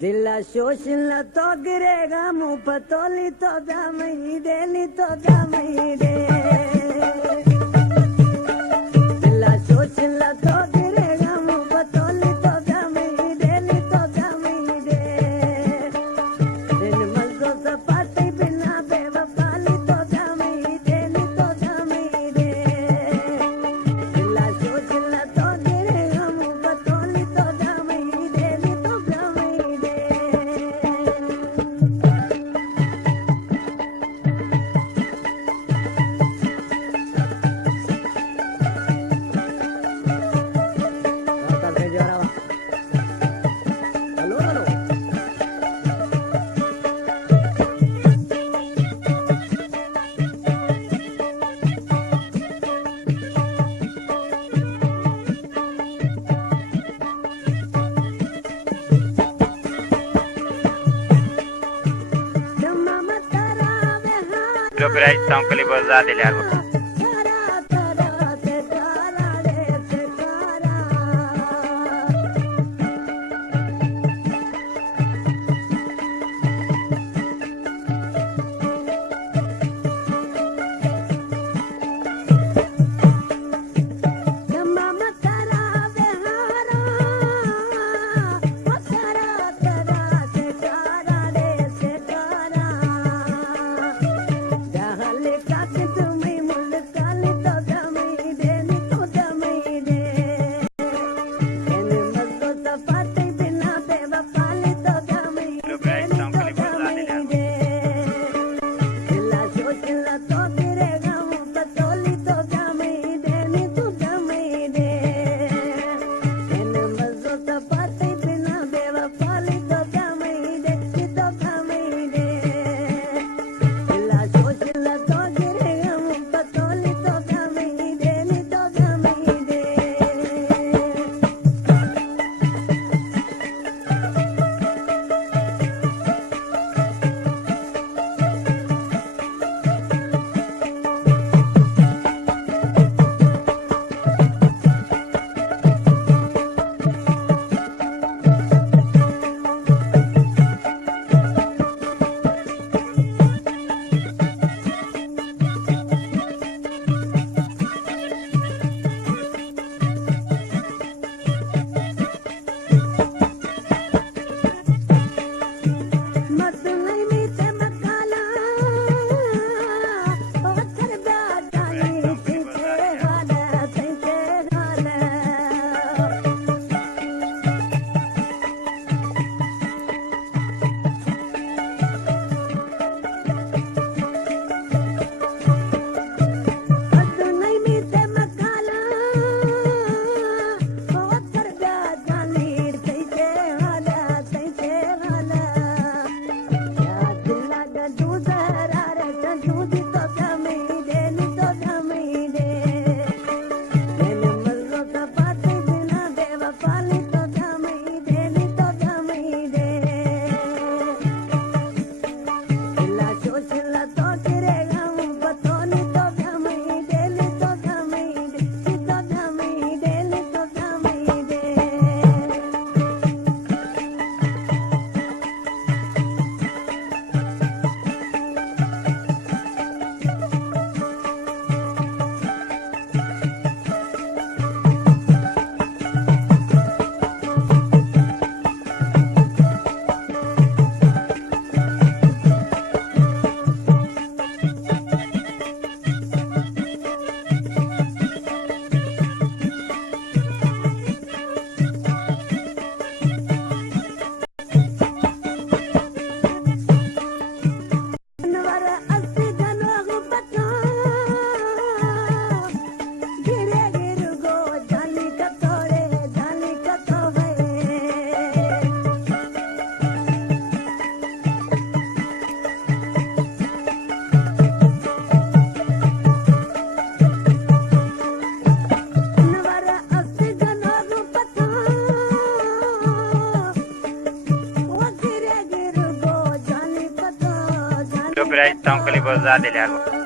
दिला शोषण तो गिरेगा मुंह पतोली तो दामई देली तो दामई दे दिला शोषण तो गिरेगा मुंह पतोली तो दामई देली तो दामई दे दिन मजो सपाटी बिना बेवफाली तो दामई देली तो दामई दे दिला शोषण तो गिरेगा मुंह पतोली तो दामई देली तो दामई दे Copyright sound kali baza dile yaar. Copyright sound kali baza dile yaar.